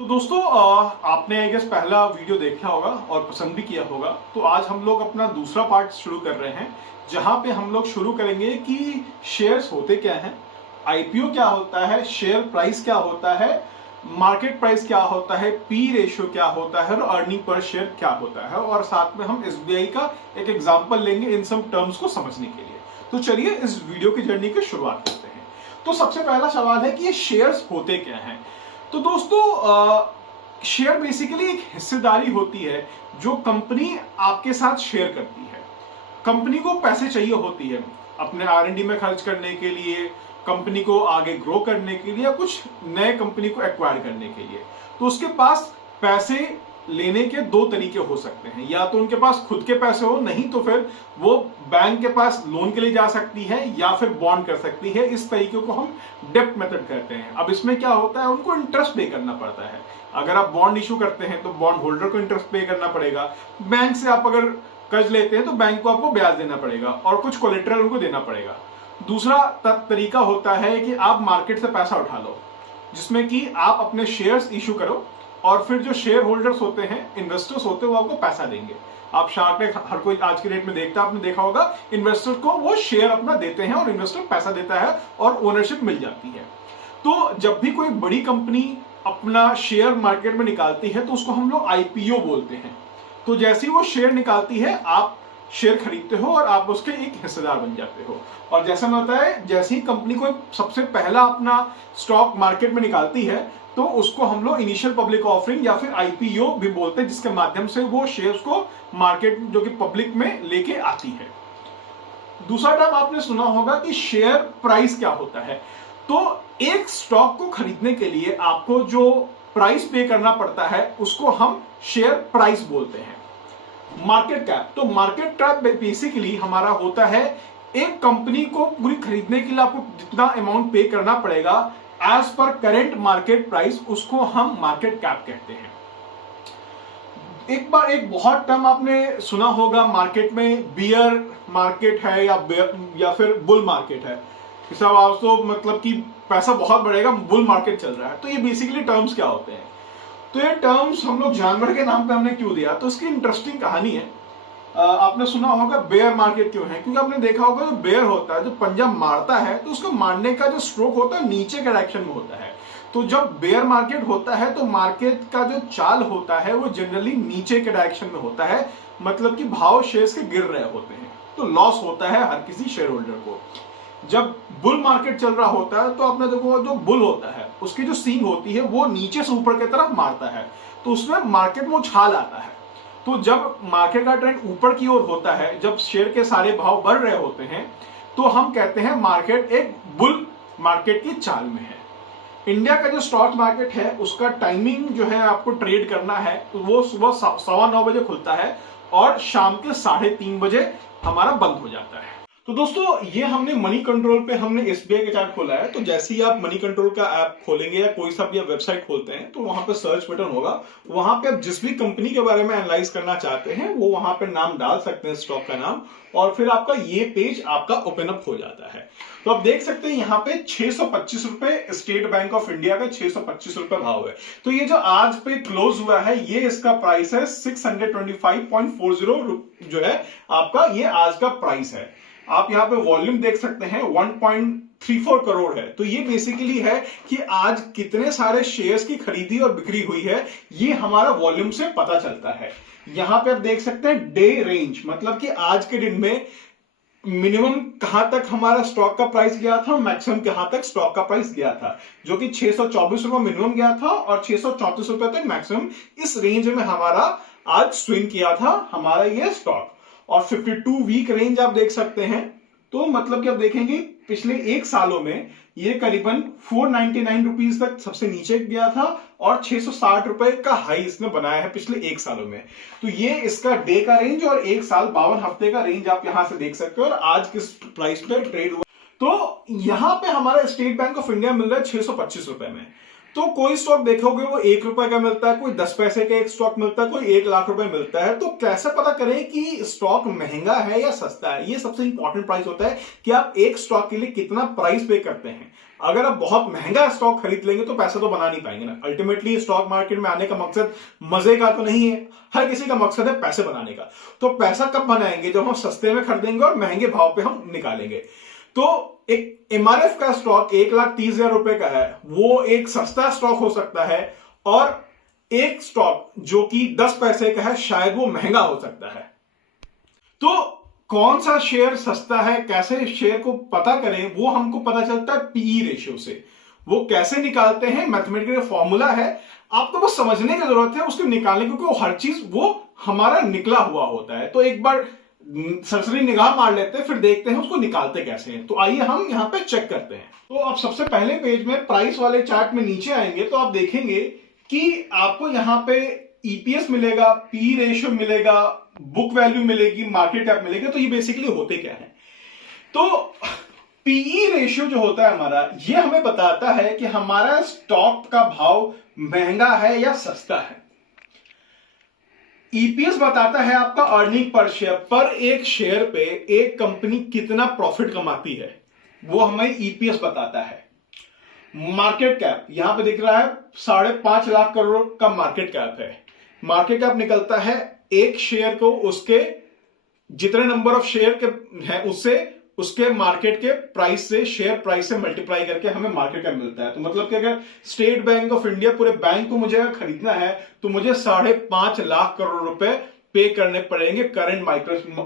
तो दोस्तों आपने आई गेस पहला वीडियो देखा होगा और पसंद भी किया होगा। तो आज हम लोग अपना दूसरा पार्ट शुरू कर रहे हैं, जहां पे हम लोग शुरू करेंगे कि शेयर्स होते क्या हैं, आईपीओ क्या होता है, शेयर प्राइस क्या होता है, मार्केट प्राइस क्या होता है, पी रेशियो क्या होता है और अर्निंग पर शेयर क्या होता है, और साथ में हम एसबीआई का एक एग्जाम्पल लेंगे इन सब टर्म्स को समझने के लिए। तो चलिए इस वीडियो की जर्नी की शुरुआत करते हैं। तो सबसे पहला सवाल है कि ये शेयर्स होते क्या हैं। तो दोस्तों शेयर बेसिकली एक हिस्सेदारी होती है जो कंपनी आपके साथ शेयर करती है। कंपनी को पैसे चाहिए होती है अपने आर&डी में खर्च करने के लिए, कंपनी को आगे ग्रो करने के लिए या कुछ नए कंपनी को एक्वायर करने के लिए। तो उसके पास पैसे लेने के दो तरीके हो सकते हैं, या तो उनके पास खुद के पैसे हो, नहीं तो फिर वो बैंक के पास लोन के लिए जा सकती है या फिर बॉन्ड कर सकती है। इस तरीके को हम डेब्ट मेथड कहते हैं। अब इसमें क्या होता है, उनको इंटरेस्ट पे करना पड़ता है। अगर आप बॉन्ड इशू करते हैं तो बॉन्ड होल्डर को इंटरेस्ट पे करना पड़ेगा। बैंक से आप अगर कर्ज लेते हैं तो बैंक को आपको ब्याज देना पड़ेगा और कुछ कोलेटरल उनको देना पड़ेगा। दूसरा तरीका होता है कि आप मार्केट से पैसा उठा लो, जिसमें कि आप अपने शेयर्स इशू करो और फिर जो शेयर होल्डर्स होते हैं, इन्वेस्टर्स होते हैं, वो आपको पैसा देंगे। आप शार्क टैंक हर कोई आज के डेट में देखता है, आपने देखा होगा, इन्वेस्टर को वो शेयर अपना देते हैं और इन्वेस्टर पैसा देता है और ओनरशिप मिल जाती है। तो जब भी कोई बड़ी कंपनी अपना शेयर मार्केट में निकालती है तो उसको हम लोग आईपीओ बोलते हैं। तो जैसे ही वो शेयर निकालती है, आप शेयर खरीदते हो और आप उसके एक हिस्सेदार बन जाते हो। और जैसा होता है, जैसे ही कंपनी को सबसे पहला अपना स्टॉक मार्केट में निकालती है तो उसको हम लोग इनिशियल पब्लिक ऑफरिंग या फिर आईपीओ भी बोलते हैं, जिसके माध्यम से वो शेयर्स को मार्केट जो कि पब्लिक में लेके आती है। दूसरा टर्म आपने सुना होगा कि शेयर प्राइस क्या होता है। तो एक स्टॉक को खरीदने के लिए आपको जो प्राइस पे करना पड़ता है उसको हम शेयर प्राइस बोलते हैं। मार्केट कैप, तो मार्केट कैप बेसिकली हमारा होता है एक कंपनी को पूरी खरीदने के लिए आपको जितना अमाउंट पे करना पड़ेगा as per current market price, उसको हम मार्केट कैप कहते हैं। एक बार एक बहुत टर्म आपने सुना होगा मार्केट में, बियर मार्केट है या फिर बुल मार्केट है। साहब आप तो मतलब कि पैसा बहुत बढ़ेगा, बुल मार्केट चल रहा है। तो ये बेसिकली टर्म्स क्या होते हैं। तो ये टर्म्स हम लोग जानवर के नाम पे हमने क्यों दिया, तो इसकी इंटरेस्टिंग कहानी है। आपने सुना होगा बेयर मार्केट क्यों है, क्योंकि आपने देखा होगा जो बेयर होता है, जो पंजा मारता है, तो उसको मारने का जो स्ट्रोक होता है नीचे के डायरेक्शन में होता है। तो जब बेयर मार्केट होता है तो मार्केट का जो चाल होता है वो जनरली नीचे के डायरेक्शन में होता है, मतलब कि भाव शेयर्स के गिर रहे होते हैं, तो लॉस होता है हर किसी शेयर होल्डर को। जब बुल मार्केट चल रहा होता है तो आपने देखो जो बुल होता है उसकी जो सींग होती है वो नीचे से ऊपर की तरफ मारता है, तो उसमें मार्केट में उछाल आता है। तो जब मार्केट का ट्रेंड ऊपर की ओर होता है, जब शेयर के सारे भाव बढ़ रहे होते हैं, तो हम कहते हैं मार्केट एक बुल मार्केट की चाल में है। इंडिया का जो स्टॉक मार्केट है उसका टाइमिंग जो है आपको ट्रेड करना है तो वो सुबह 9:15 बजे खुलता है और शाम के 3:30 बजे हमारा बंद हो जाता है। तो दोस्तों ये हमने मनी कंट्रोल पे हमने एसबीआई का चार्ट खोला है। तो जैसे ही आप मनी कंट्रोल का ऐप खोलेंगे या कोई सा भी आप वेबसाइट खोलते हैं तो वहां पे सर्च बटन होगा, वहां पे आप जिस भी कंपनी के बारे में एनालाइज करना चाहते हैं वो वहां पे नाम डाल सकते हैं, स्टॉक का नाम, और फिर आपका ये पेज आपका ओपन अप हो जाता है। तो आप देख सकते हैं यहाँ पे 625 रुपए स्टेट बैंक ऑफ इंडिया का 625 रुपए भाव है। तो ये जो आज पे क्लोज हुआ है ये इसका प्राइस है 625.40 जो है आपका, ये आज का प्राइस है। आप यहाँ पे वॉल्यूम देख सकते हैं 1.34 करोड़ है। तो ये बेसिकली है कि आज कितने सारे शेयर्स की खरीदी और बिक्री हुई है, ये हमारा वॉल्यूम से पता चलता है। यहां पे आप देख सकते हैं डे रेंज, मतलब कि आज के दिन में मिनिमम कहां तक हमारा स्टॉक का प्राइस गया था, मैक्सिमम कहां तक स्टॉक का प्राइस गया था, जो कि 624 रुपए मिनिमम गया था और 634 रुपए तक मैक्सिमम। इस रेंज में हमारा आज स्विंग किया था हमारा ये स्टॉक। और 52 वीक रेंज आप देख सकते हैं। तो मतलब कि आप देखेंगे पिछले एक सालों में ये करीबन 499 रुपीज तक सबसे नीचे गया था और 660 रुपए का हाई इसने बनाया है पिछले एक सालों में। तो ये इसका डे का रेंज और एक साल 52 हफ्ते का रेंज आप यहां से देख सकते हो और आज किस प्राइस पे ट्रेड हुआ। तो यहां पे हमारा स्टेट बैंक ऑफ इंडिया मिल रहा है 625 रुपए में। तो कोई स्टॉक देखोगे वो 1 रुपए का मिलता है, कोई 10 पैसे का एक स्टॉक मिलता है, कोई 1 लाख रुपए मिलता है। तो कैसे पता करें कि स्टॉक महंगा है या सस्ता है? ये सबसे इंपॉर्टेंट प्राइस होता है कि आप एक स्टॉक के लिए कितना प्राइस पे करते हैं। अगर आप बहुत महंगा स्टॉक खरीद लेंगे तो पैसा तो बना नहीं पाएंगे ना। अल्टीमेटली स्टॉक मार्केट में आने का मकसद मजे का तो नहीं है, हर किसी का मकसद है पैसे बनाने का। तो पैसा कब बनाएंगे? जब हम सस्ते में खरीदेंगे और महंगे भाव पे हम निकालेंगे। तो एक एमआरएफ का स्टॉक 1,30,000 रुपए का है, वो एक सस्ता स्टॉक हो सकता है, और एक स्टॉक जो कि 10 पैसे का है शायद वो महंगा हो सकता है। तो कौन सा शेयर सस्ता है, कैसे शेयर को पता करें, वो हमको पता चलता है पीई रेशियो से। वो कैसे निकालते हैं? मैथमेटिकल फॉर्मूला है, आपको बस समझने की जरूरत है उसको निकालने, क्योंकि वो हर चीज वो हमारा निकला हुआ होता है। तो एक बार सरसरी निगाह मार लेते हैं, फिर देखते हैं उसको निकालते कैसे हैं। तो आइए हम यहां पे चेक करते हैं। तो आप सबसे पहले पेज में प्राइस वाले चार्ट में नीचे आएंगे तो आप देखेंगे कि आपको यहां पे ईपीएस मिलेगा, पी रेशियो मिलेगा, बुक वैल्यू मिलेगी, मार्केट कैप मिलेगा। तो ये बेसिकली होते क्या है? तो पीई रेशियो जो होता है हमारा, ये हमें बताता है कि हमारा स्टॉक का भाव महंगा है या सस्ता है। ईपीएस बताता है आपका अर्निंग पर शेयर, पर एक शेयर पे एक कंपनी कितना प्रॉफिट कमाती है, वो हमें ईपीएस बताता है। मार्केट कैप यहां पे दिख रहा है 5.5 लाख करोड़ का मार्केट कैप है। मार्केट कैप निकलता है एक शेयर को उसके जितने नंबर ऑफ शेयर के हैं उससे उसके मार्केट के प्राइस से, शेयर प्राइस से मल्टीप्लाई करके हमें मार्केट कैप मिलता है। तो मतलब कि अगर स्टेट बैंक ऑफ इंडिया पूरे बैंक को मुझे अगर खरीदना है तो मुझे 5.5 लाख करोड़ रुपए पे करने पड़ेंगे करंट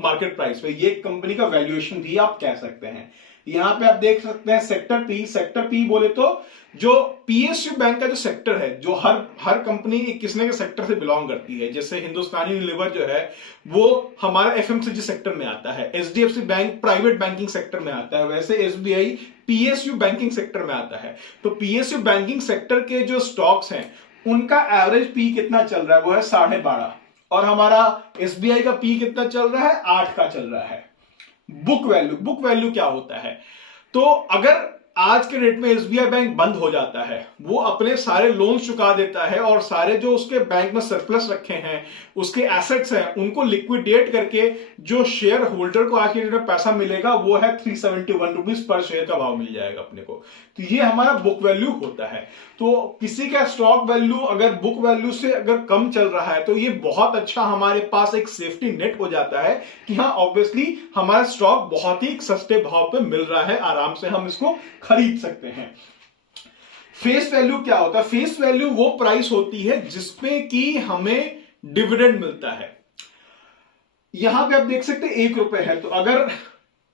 मार्केट प्राइस पे। ये कंपनी का वैल्यूएशन भी आप कह सकते हैं। यहां पे आप देख सकते हैं सेक्टर पी। सेक्टर पी बोले तो जो पीएसयू बैंक का जो सेक्टर है, जो हर कंपनी किसने के सेक्टर से बिलोंग करती है। जैसे हिंदुस्तानी यूनिलीवर जो है वो हमारा एफएमसीजी सेक्टर में आता है, HDFC bank private banking sector में आता है, वैसे एसबीआई पीएसयू बैंकिंग सेक्टर में आता है। तो पीएसयू बैंकिंग सेक्टर के जो स्टॉक्स हैं उनका एवरेज पी कितना चल रहा है, वो है 12.5, और हमारा एसबीआई का पी कितना चल रहा है, 8 का चल रहा है। बुक वैल्यू क्या होता है? तो अगर आज के डेट में एसबीआई बैंक बंद हो जाता है, वो अपने सारे लोन चुका देता है और सारे जो उसके बैंक में सरप्लस रखे हैं, उसके एसेट्स हैं, उनको लिक्विडेट करके जो शेयर होल्डर को आज के डेट में पैसा मिलेगा वो है 371 रुपीज पर शेयर का भाव मिल जाएगा अपने को। तो ये हमारा बुक वैल्यू होता है। तो किसी का स्टॉक वैल्यू अगर बुक वैल्यू से अगर कम चल रहा है तो ये बहुत अच्छा हमारे पास एक सेफ्टी नेट हो जाता है कि हाँ ऑब्वियसली हमारा स्टॉक बहुत ही सस्ते भाव पे मिल रहा है, आराम से हम इसको खरीद सकते हैं। फेस वैल्यू क्या होता है? फेस वैल्यू वो प्राइस होती है जिसपे कि हमें डिविडेंड मिलता है। यहां पे आप देख सकते हैं 1 रुपए है, तो अगर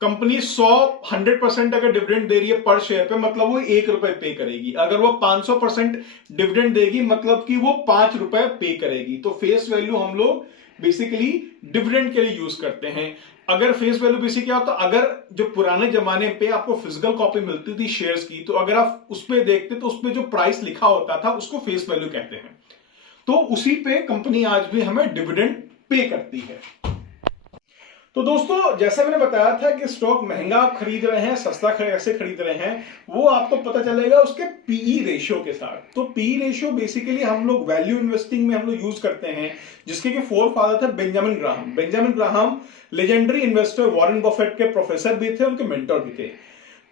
कंपनी 100% अगर डिविडेंड दे रही है पर शेयर पे, मतलब वो 1 रुपए पे करेगी। अगर वो 500% डिविडेंड देगी मतलब कि वो 5 रुपए पे करेगी। तो फेस वैल्यू हम लोग बेसिकली डिविडेंड के लिए यूज करते हैं। अगर फेस वैल्यू बेसिक क्या होता है, अगर जो पुराने जमाने पे आपको फिजिकल कॉपी मिलती थी शेयर्स की, तो अगर आप उस पे देखते तो उस पे जो प्राइस लिखा होता था उसको फेस वैल्यू कहते हैं। तो उसी पे कंपनी आज भी हमें डिविडेंड पे करती है। तो दोस्तों जैसे मैंने बताया था कि स्टॉक महंगा आप खरीद रहे हैं, सस्ता कैसे खरीद रहे हैं, वो आपको पता चलेगा उसके पीई रेशियो के साथ। तो पीई रेशियो बेसिकली हम लोग वैल्यू इन्वेस्टिंग में हम लोग यूज करते हैं, जिसके कि फोरफादर थे Benjamin Graham. Benjamin Graham legendary investor Warren Buffett के प्रोफेसर भी थे, उनके मेंटर भी थे।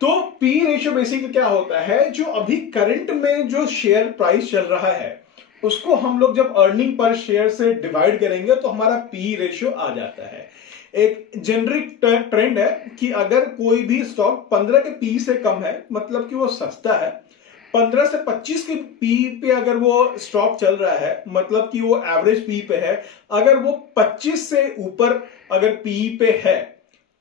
तो पीई रेशियो बेसिकली क्या होता है, जो अभी करंट में जो शेयर प्राइस चल रहा है उसको हम लोग जब अर्निंग पर शेयर से डिवाइड करेंगे तो हमारा पीई रेशियो आ जाता है। एक जेनरिक ट्रेंड है कि अगर कोई भी स्टॉक 15 के पी से कम है मतलब कि वो सस्ता है, 15 से 25 के पी पे अगर वो स्टॉक चल रहा है मतलब कि वो एवरेज पी पे है, अगर वो 25 से ऊपर अगर पी पे है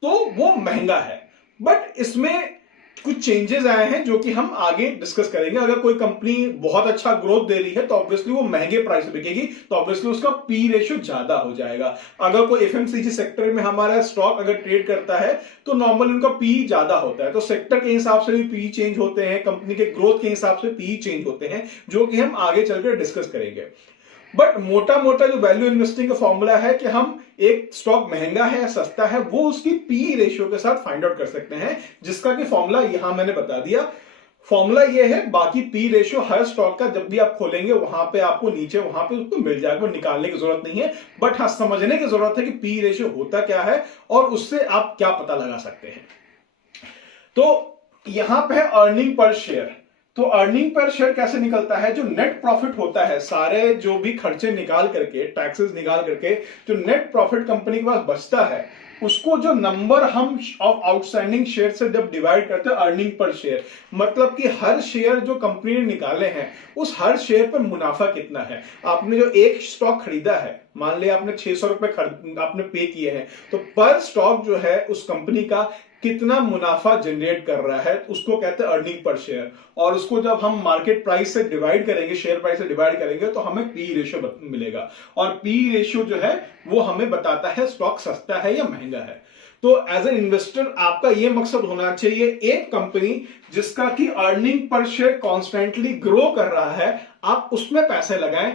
तो वो महंगा है। बट इसमें कुछ चेंजेस आए हैं जो कि हम आगे डिस्कस करेंगे। अगर कोई कंपनी बहुत अच्छा ग्रोथ दे रही है तो ऑब्वियसली वो महंगे प्राइस पे बिकेगी, तो ऑब्वियसली उसका पी रेशियो ज्यादा हो जाएगा। अगर कोई एफएमसीजी सेक्टर में हमारा स्टॉक अगर ट्रेड करता है तो नॉर्मली उनका पी ज्यादा होता है। तो सेक्टर के हिसाब से भी पी चेंज होते हैं, कंपनी के ग्रोथ के हिसाब से पी चेंज होते हैं, जो कि हम आगे चलकर डिस्कस करेंगे। बट मोटा मोटा जो वैल्यू इन्वेस्टिंग का फॉर्मूला है कि हम एक स्टॉक महंगा है या सस्ता है वो उसकी पी रेशियो के साथ फाइंड आउट कर सकते हैं, जिसका कि फॉर्मूला यहां मैंने बता दिया। फॉर्मूला ये है, बाकी पी रेशियो हर स्टॉक का जब भी आप खोलेंगे वहां पे आपको नीचे वहां पे उसको मिल जाएगा, निकालने की जरूरत नहीं है। बट हाँ, समझने की जरूरत है कि पी रेशियो होता क्या है और उससे आप क्या पता लगा सकते हैं। तो यहां पे है अर्निंग पर शेयर। तो अर्निंग पर शेयर कैसे निकलता है? जो नेट प्रॉफिट होता है, सारे जो भी खर्चे निकाल करके, टैक्सेस निकाल करके जो नेट प्रॉफिट कंपनी के पास बचता है, उसको जो नंबर हम ऑफ आउटस्टैंडिंग शेयर से जब डिवाइड करते हैं, अर्निंग पर शेयर, मतलब कि हर शेयर जो कंपनी ने निकाले हैं उस हर शेयर पर मुनाफा कितना है। आपने जो एक स्टॉक खरीदा है, मान लिया आपने 600 रुपए आपने पे किए हैं, तो पर स्टॉक जो है उस कंपनी का कितना मुनाफा जनरेट कर रहा है, उसको कहते हैं अर्निंग पर शेयर। और उसको जब हम मार्केट प्राइस से डिवाइड करेंगे, शेयर प्राइस से डिवाइड करेंगे, तो हमें पी रेशियो मिलेगा। और पी रेशियो जो है वो हमें बताता है स्टॉक सस्ता है या महंगा है। तो एज एन इन्वेस्टर आपका ये मकसद होना चाहिए, एक कंपनी जिसका कि earning per share constantly grow कर रहा है, आप उसमें पैसे लगाएं,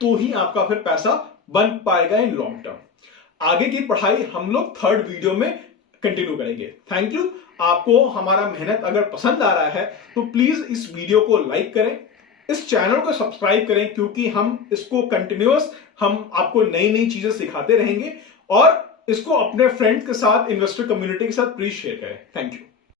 तो ही आपका फिर पैसा बन पाएगा इन लॉन्ग टर्म। आगे की पढ़ाई हम लोग थर्ड वीडियो में कंटिन्यू करेंगे। Thank you. आपको हमारा मेहनत अगर पसंद आ रहा है तो प्लीज इस वीडियो को लाइक करें, इस चैनल को सब्सक्राइब करें, क्योंकि हम इसको कंटिन्यूअस हम आपको नई नई चीजें सिखाते रहेंगे। और इसको अपने फ्रेंड्स के साथ, इन्वेस्टर कम्युनिटी के साथ प्लीज शेयर करें। Thank you.